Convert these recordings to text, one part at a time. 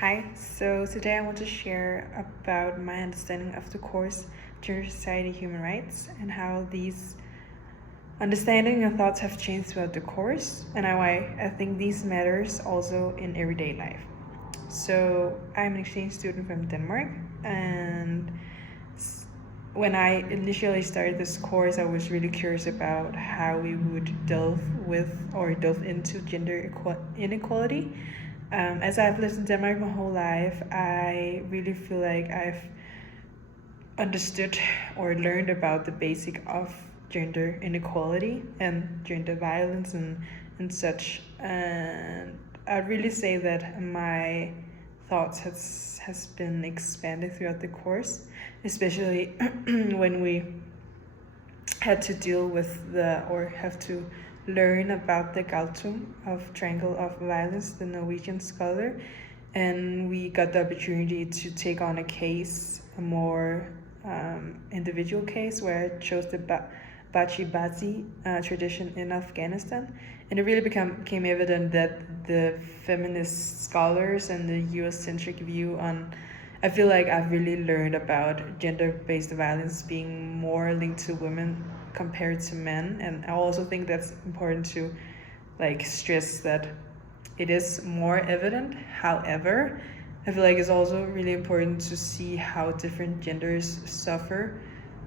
Hi, so today I want to share about my understanding of the course Gender Society Human Rights and how these understanding and thoughts have changed throughout the course and how I think these matters also in everyday life. So I'm an exchange student from Denmark, and when I initially started this course, I was really curious about how we would delve into gender inequality. As I've lived in Denmark my whole life, I really feel like I've understood or learned about the basic of gender inequality and gender violence and such. And I'd really say that my thoughts has been expanded throughout the course, especially when we had to deal with or have to learn about the Galtung of Triangle of Violence, the Norwegian scholar, and we got the opportunity to take on a case, a more individual case, where I chose the Bachi Bazi tradition in Afghanistan. And it really became evident that the feminist scholars and the US-centric view on, I feel like I've really learned about gender-based violence being more linked to women compared to men. And I also think that's important to stress that it is more evident. However, I feel like it's also really important to see how different genders suffer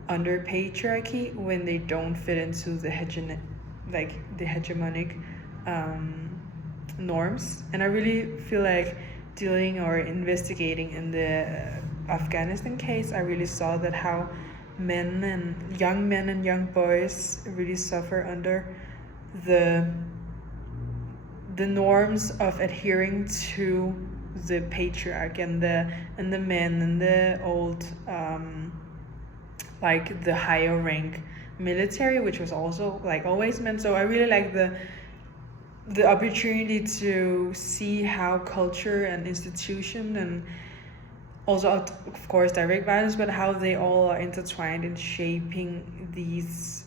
under patriarchy when they don't fit into the hegemonic norms. And I really feel like dealing or investigating in the Afghanistan case, I really saw that how men and young boys really suffer under the norms of adhering to the patriarch and the men and the old the higher rank military, which was also always men. So I really like the opportunity to see how culture and institution, and also of course direct violence, but how they all are intertwined in shaping these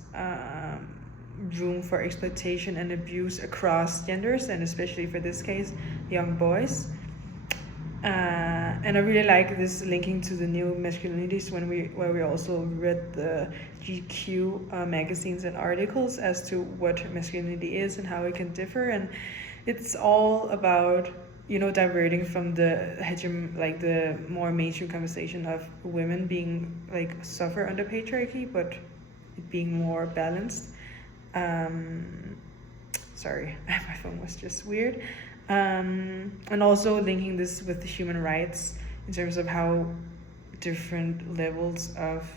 room for exploitation and abuse across genders, and especially for this case young boys. And I really like this linking to the new masculinities where we also read the GQ magazines and articles as to what masculinity is and how it can differ, and it's all about diverting from the the more mainstream conversation of women being suffer under patriarchy, but it being more balanced. Sorry, my phone was just weird. And also linking this with the human rights in terms of how different levels of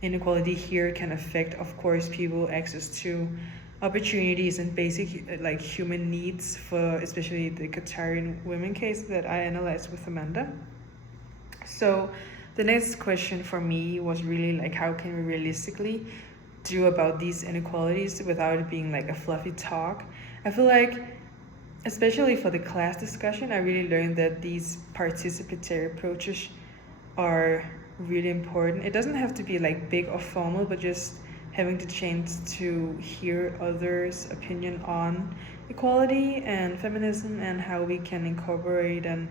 inequality here can affect, of course, people access to opportunities and basic human needs, for especially the Qatari women case that I analyzed with Amanda. So the next question for me was really how can we realistically do about these inequalities without it being a fluffy talk. I feel like, especially for the class discussion, I really learned that these participatory approaches are really important. It doesn't have to be big or formal, but just having the chance to hear others' opinion on equality and feminism and how we can incorporate and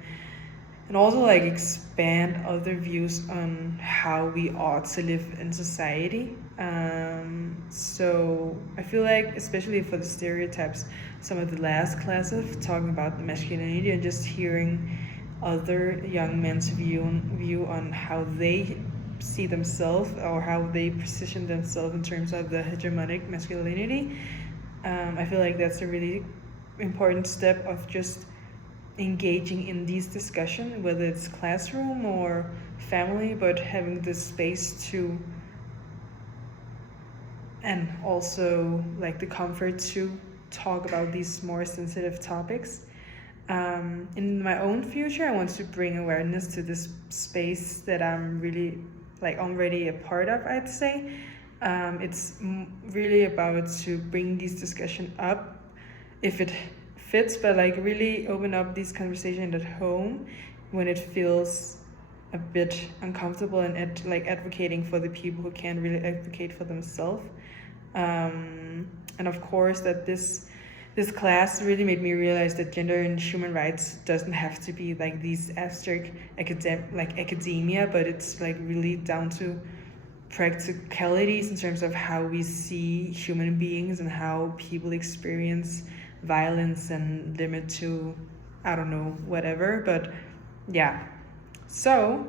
also expand other views on how we ought to live in society. So I feel like, especially for the stereotypes, some of the last classes talking about the masculinity and just hearing other young men's view on how they see themselves or how they position themselves in terms of the hegemonic masculinity. I feel like that's a really important step of just engaging in these discussions, whether it's classroom or family, but having the space to, and also the comfort to talk about these more sensitive topics. In my own future, I want to bring awareness to this space that I'm really already a part of, I'd say. It's really about to bring these discussion up if it fits, but really open up these conversations at home when it feels a bit uncomfortable, and advocating for the people who can't really advocate for themselves. And of course that this this class really made me realize that gender and human rights doesn't have to be like these abstract academia, but it's like really down to practicalities in terms of how we see human beings and how people experience violence and limit to, I don't know, whatever. But yeah, so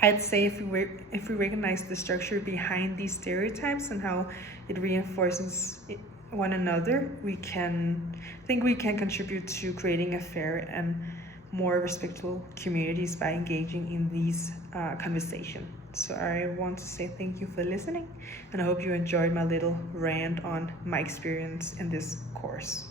I'd say if we recognize the structure behind these stereotypes and how it reinforces one another, we can contribute to creating a fair and more respectful communities by engaging in these conversations. So I want to say thank you for listening, and I hope you enjoyed my little rant on my experience in this course.